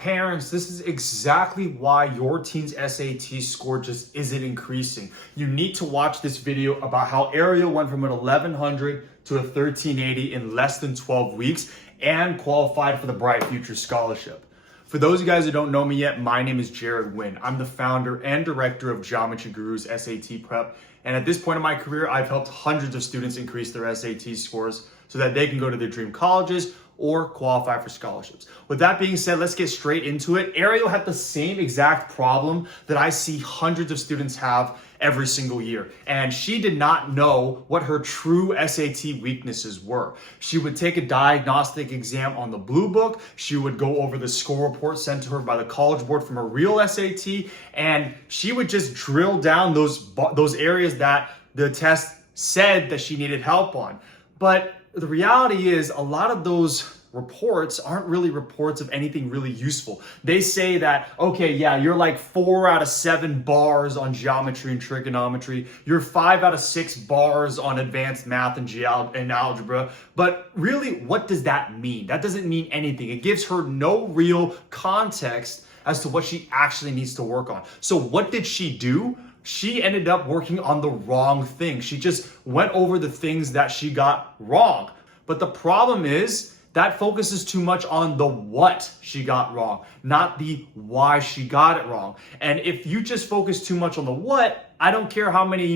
Parents, this is exactly why your teen's SAT score just isn't increasing. You need to watch this video about how Ariel went from an 1100 to a 1380 in less than 12 weeks and qualified for the Bright Future Scholarship. For those of you guys who don't know me yet, my name is Jared Wynn. I'm the founder and director of Geometry Guru's SAT Prep. And at this point in my career, I've helped hundreds of students increase their SAT scores so that they can go to their dream colleges or qualify for scholarships. With that being said, let's get straight into it. Ariel had the same exact problem that I see hundreds of students have every single year. And she did not know what her true SAT weaknesses were. She would take a diagnostic exam on the blue book. She would go over the score report sent to her by the College Board from a real SAT. And she would just drill down those areas that the test said that she needed help on. But the reality is a lot of those reports aren't really reports of anything really useful. They say that, okay, yeah, you're like 4 out of 7 bars on geometry and trigonometry. You're 5 out of 6 bars on advanced math and algebra. But really, what does that mean? That doesn't mean anything. It gives her no real context as to what she actually needs to work on. So what did she do? She ended up working on the wrong thing. She just went over the things that she got wrong. But the problem is that focuses too much on the what she got wrong, not the why she got it wrong. And if you just focus too much on the what, I don't care how many,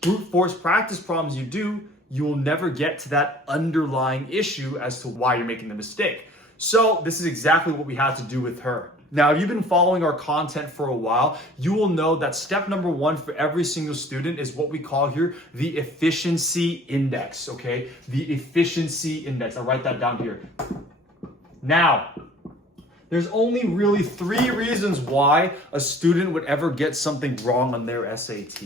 brute force practice problems you do, you will never get to that underlying issue as to why you're making the mistake. So this is exactly what we had to do with her. Now, if you've been following our content for a while, you will know that step number 1 for every single student is what we call here the efficiency index, okay? The efficiency index. I'll write that down here. Now, there's only really 3 reasons why a student would ever get something wrong on their SAT.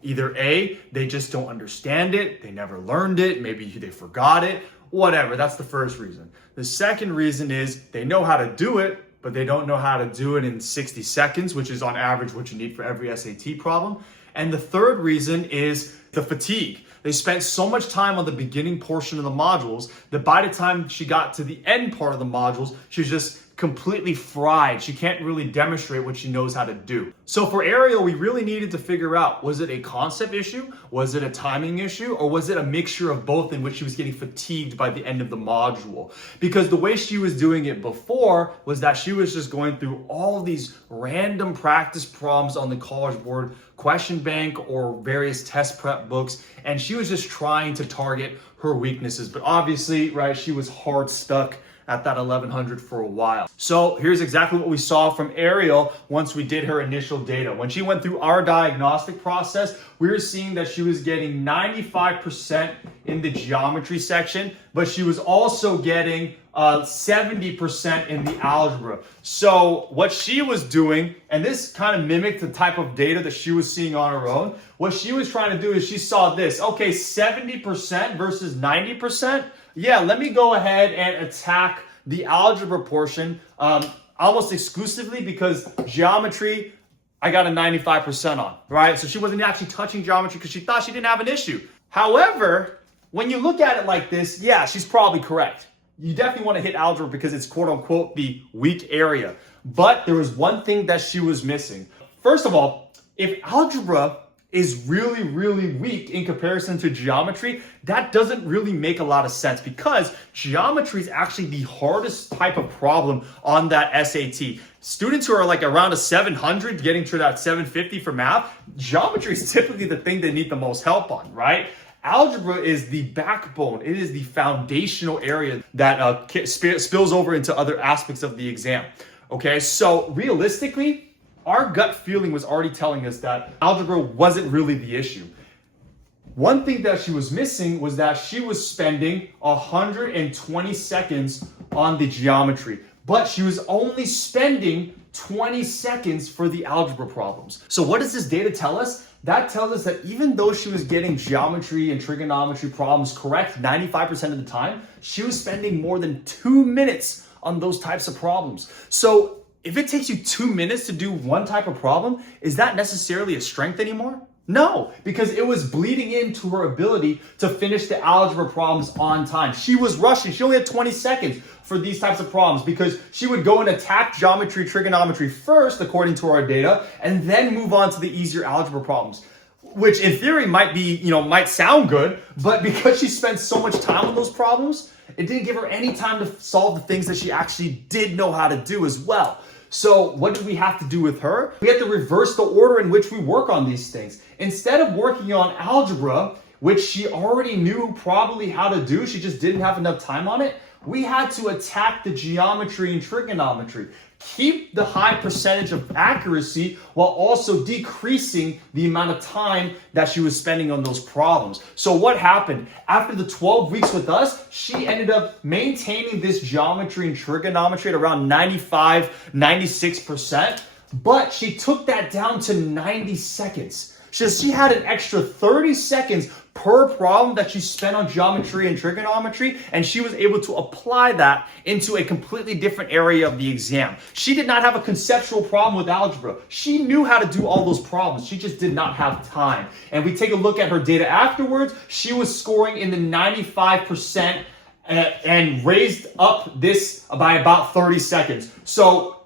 Either A, they just don't understand it, they never learned it, maybe they forgot it, whatever. That's the first reason. The second reason is they know how to do it, but they don't know how to do it in 60 seconds, which is on average what you need for every SAT problem. And the third reason is the fatigue. They spent so much time on the beginning portion of the modules that by the time she got to the end part of the modules, she was just completely fried. She can't really demonstrate what she knows how to do. So for Ariel, we really needed to figure out, was it a concept issue? Was it a timing issue? Or was it a mixture of both in which she was getting fatigued by the end of the module? Because the way she was doing it before was that she was just going through all of these random practice problems on the College Board question bank or various test prep books, and she was just trying to target her weaknesses. But obviously, right, she was hard stuck at that 1100 for a while. So here's exactly what we saw from Ariel once we did her initial data. When she went through our diagnostic process, we were seeing that she was getting 95% in the geometry section, but she was also getting 70% in the algebra. So what she was doing, and this kind of mimicked the type of data that she was seeing on her own, what she was trying to do is she saw this, okay, 70% versus 90%. Yeah, let me go ahead and attack the algebra portion almost exclusively because geometry, I got a 95% on, right? So she wasn't actually touching geometry because she thought she didn't have an issue. However, when you look at it like this, yeah, she's probably correct. You definitely want to hit algebra because it's quote unquote the weak area. But there was one thing that she was missing. First of all, if algebra is really, really weak in comparison to geometry, that doesn't really make a lot of sense because geometry is actually the hardest type of problem on that SAT. Students who are like around a 700 getting to that 750 for math, geometry is typically the thing they need the most help on, right? Algebra is the backbone. It is the foundational area that spills over into other aspects of the exam. Okay, so realistically, our gut feeling was already telling us that algebra wasn't really the issue. One thing that she was missing was that she was spending 120 seconds on the geometry, but she was only spending 20 seconds for the algebra problems. So what does this data tell us? That tells us that even though she was getting geometry and trigonometry problems correct 95% of the time, she was spending more than 2 minutes on those types of problems. So if it takes you 2 minutes to do one type of problem, is that necessarily a strength anymore? No, because it was bleeding into her ability to finish the algebra problems on time. She was rushing. She only had 20 seconds for these types of problems because she would go and attack geometry, trigonometry first, according to our data, and then move on to the easier algebra problems, which in theory might be, might sound good, but because she spent so much time on those problems, it didn't give her any time to solve the things that she actually did know how to do as well. So what did we have to do with her? We had to reverse the order in which we work on these things. Instead of working on algebra, which she already knew probably how to do, she just didn't have enough time on it, we had to attack the geometry and trigonometry. Keep the high percentage of accuracy while also decreasing the amount of time that she was spending on those problems. So what happened? After the 12 weeks with us, she ended up maintaining this geometry and trigonometry at around 95, 96%, but she took that down to 90 seconds. She had an extra 30 seconds per problem that she spent on geometry and trigonometry, and she was able to apply that into a completely different area of the exam. She did not have a conceptual problem with algebra. She knew how to do all those problems. She just did not have time. And we take a look at her data afterwards. She was scoring in the 95% and raised up this by about 30 seconds. So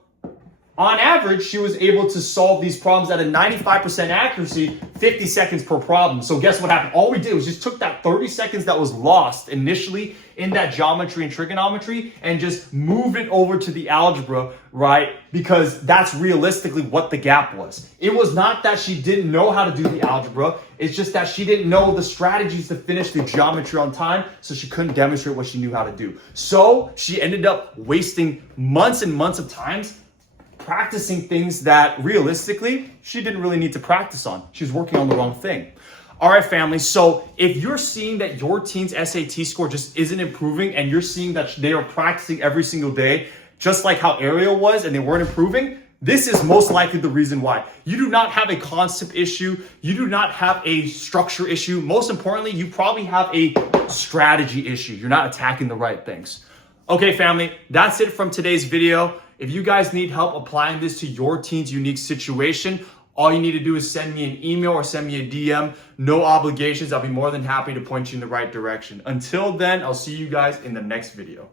on average, she was able to solve these problems at a 95% accuracy, 50 seconds per problem. So guess what happened? All we did was just took that 30 seconds that was lost initially in that geometry and trigonometry and just moved it over to the algebra, right? Because that's realistically what the gap was. It was not that she didn't know how to do the algebra. It's just that she didn't know the strategies to finish the geometry on time, so she couldn't demonstrate what she knew how to do. So she ended up wasting months and months of times practicing things that realistically she didn't really need to practice on. She was working on the wrong thing. All right, family. So if you're seeing that your teen's SAT score just isn't improving and you're seeing that they are practicing every single day, just like how Ariel was, and they weren't improving, this is most likely the reason why. You do not have a concept issue. You do not have a structure issue. Most importantly, you probably have a strategy issue. You're not attacking the right things. Okay, family, that's it from today's video. If you guys need help applying this to your teen's unique situation, all you need to do is send me an email or send me a DM. No obligations. I'll be more than happy to point you in the right direction. Until then, I'll see you guys in the next video.